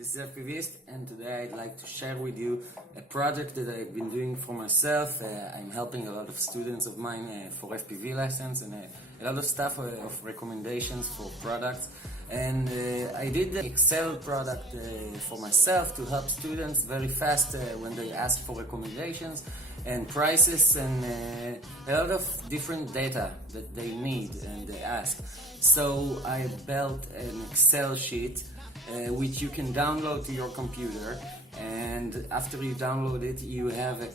This is FPVist, and today I'd like to share with you a project that I've been doing for myself. I'm helping a lot of students of mine for FPV lessons and a lot of stuff of recommendations for products. And I did the Excel product for myself to help students very fast when they ask for recommendations and prices and a lot of different data that they need and they ask. So I built an Excel sheet which you can download to your computer, and after you download it you have a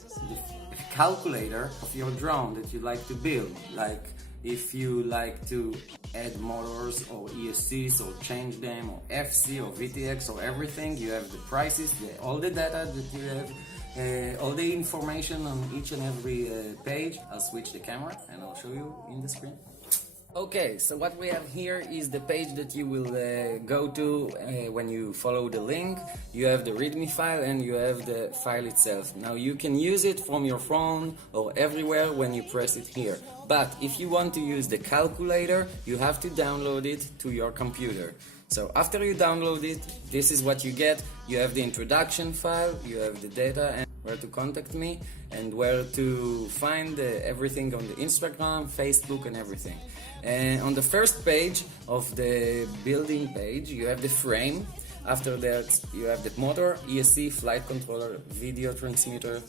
calculator of your drone that you like to build, like if you like to add motors or ESCs or change them or FC or VTX or everything. You have the prices, all the data that you have, all the information on each and every page. I'll switch the camera and I'll show you in the screen. Okay, so what we have here is the page that you will go to when you follow the link. You have the README file and you have the file itself. Now you can use it from your phone or everywhere when you press it here. But if you want to use the calculator, you have to download it to your computer. So after you download it, this is what you get. You have the introduction file, you have the data and where to contact me and where to find everything on the Instagram, Facebook and everything. And on the first page of the building page, you have the frame. After that, you have the motor, ESC, flight controller, video transmitter,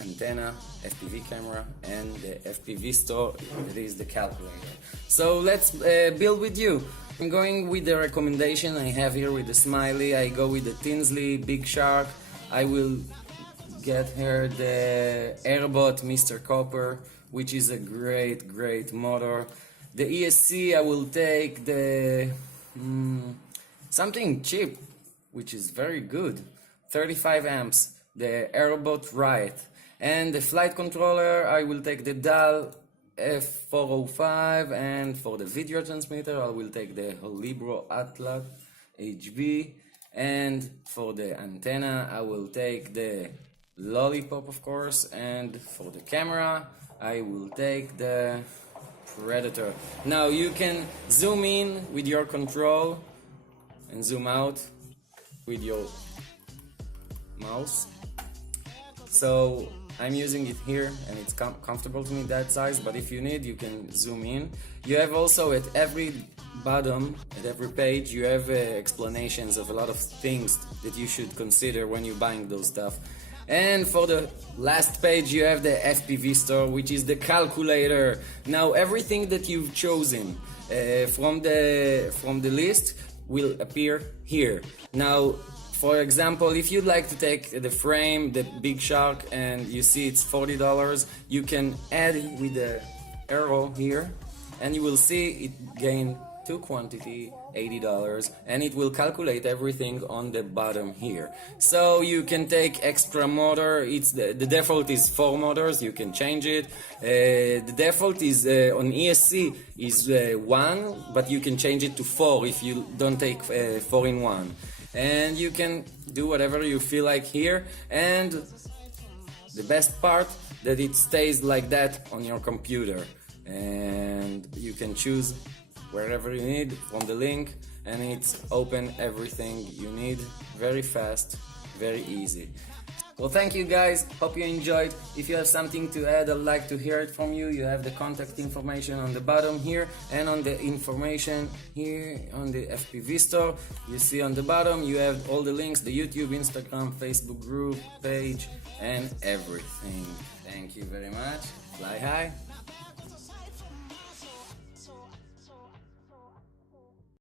antenna, FPV camera, and the FPVistor, that is the calculator. So let's build with you. I'm going with the recommendation I have here with the smiley. I go with the Tinsley Big Shark. I will get here the Airbot Mr. Copper, which is a great motor. The ESC, I will take the something cheap, which is very good, 35 amps, the Airbot Riot. And the flight controller, I will take the DAL F405, and for the video transmitter, I will take the Holibro Atlas HB, and for the antenna, I will take the Lollipop, of course, and for the camera, I will take the Predator. Now you can zoom in with your control and zoom out with your mouse. So I'm using it here and it's comfortable to me that size, but if you need, you can zoom in. You have also at every bottom, at every page, you have explanations of a lot of things that you should consider when you're buying those stuff. And for the last page you have the FPVistor, which is the calculator. Now everything that you've chosen from the list will appear here. Now, for example, if you'd like to take the frame, the Big Shark, and you see it's $40, you can add it with the arrow here, and you will see it gain two quantity, $80, and it will calculate everything on the bottom here. So you can take extra motor. It's the default is 4 motors. You can change it. The default is on ESC is 1, but you can change it to 4 if you don't take 4 in 1. And you can do whatever you feel like here. And the best part, that it stays like that on your computer, and you can choose wherever you need from the link, and it's open everything you need very fast, very easy. Well, thank you guys, hope you enjoyed. If you have something to add, I'd like to hear it from you. You have the contact information on the bottom here, and on the information here on the FPVistor, you see on the bottom you have all the links, the YouTube, Instagram, Facebook group, page, and everything. Thank you very much. Fly high.